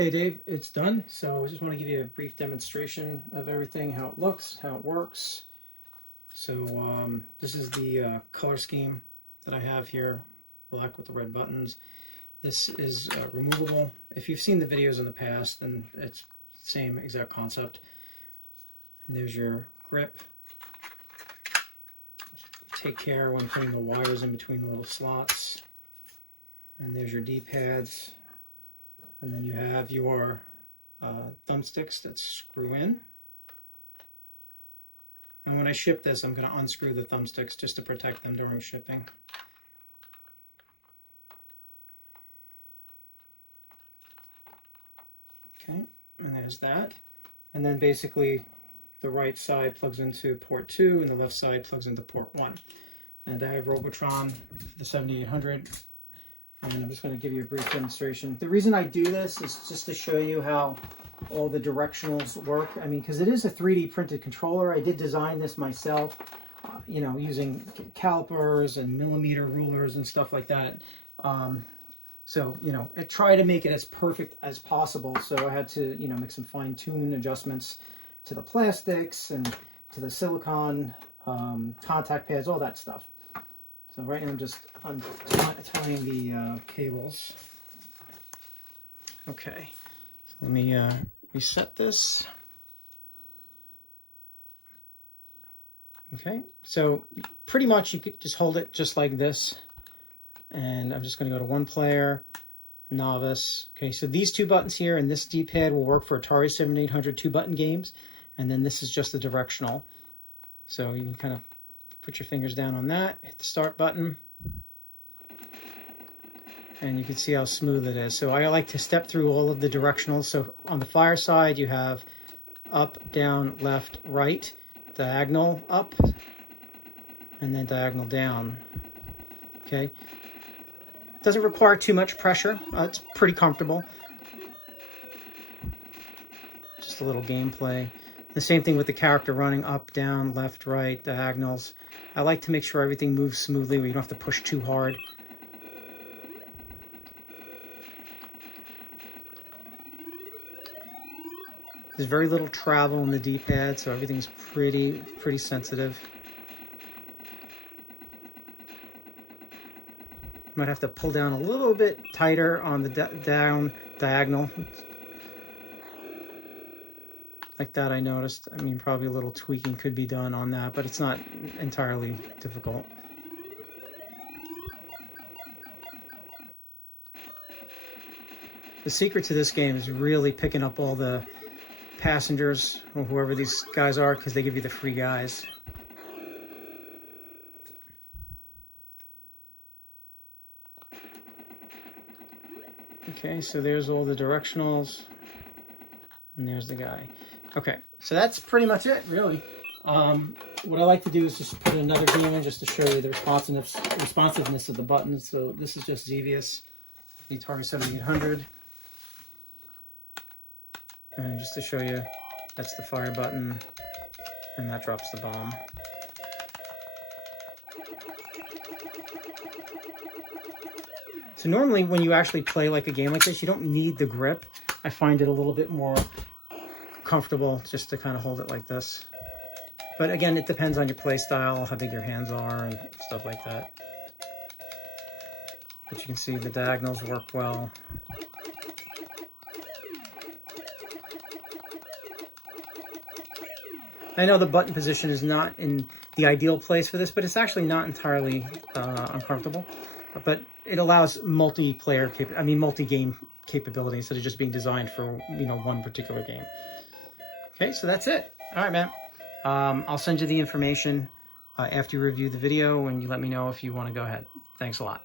Hey Dave, it's done. So I just want to give you a brief demonstration of everything, how it looks, how it works. So this is the color scheme that I have here, black with the red buttons. This is removable. If you've seen the videos in the past, then it's the same exact concept. And there's your grip. Take care when putting the wires in between the little slots. And there's your D-pads. And then you have your thumbsticks that screw in. And when I ship this, I'm going to unscrew the thumbsticks just to protect them during shipping. Okay, and there's that. And then basically the right side plugs into port 2 and the left side plugs into port 1. And I have Robotron, the 7800. And I'm just going to give you a brief demonstration. The reason I do this is just to show you how all the directionals work. I mean, because it is a 3D printed controller. I did design this myself, you know, using calipers and millimeter rulers and stuff like that. So, you know, I try to make it as perfect as possible. So I had to, you know, make some fine-tune adjustments to the plastics and to the silicone contact pads, all that stuff. So right now I'm just tying the cables. Okay, so let me reset this. Okay, so pretty much you could just hold it just like this. And I'm just going to go to one player, novice. Okay, so these two buttons here and this D-pad will work for Atari 7800 2-button games. And then this is just the directional. So you can kind of put your fingers down on that, hit the start button, and you can see how smooth it is. So I like to step through all of the directionals. So on the fire side, you have up, down, left, right, diagonal up, and then diagonal down. Okay. Doesn't require too much pressure. It's pretty comfortable. Just a little gameplay. The same thing with the character running up, down, left, right, diagonals. I like to make sure everything moves smoothly where you don't have to push too hard. There's very little travel in the D-pad, so everything's pretty sensitive. Might have to pull down a little bit tighter on the down diagonal. Like that, I noticed. I mean, probably a little tweaking could be done on that, but it's not entirely difficult. The secret to this game is really picking up all the passengers, or whoever these guys are, because they give you the free guys. Okay, so there's all the directionals, and there's the guy. Okay, so that's pretty much it, really. What I like to do is just put another game in just to show you the responsiveness of the buttons. So this is just Xevious, the Atari 7800. And just to show you, that's the fire button, and that drops the bomb. So normally when you actually play like a game like this, you don't need the grip. I find it a little bit more comfortable just to kind of hold it like this. But again, it depends on your play style, how big your hands are and stuff like that. But you can see the diagonals work well. I know the button position is not in the ideal place for this, but it's actually not entirely uncomfortable. But it allows multi-game capability instead of just being designed for, you know, one particular game. Okay, so that's it. All right, man. I'll send you the information after you review the video, and you let me know if you want to go ahead. Thanks a lot.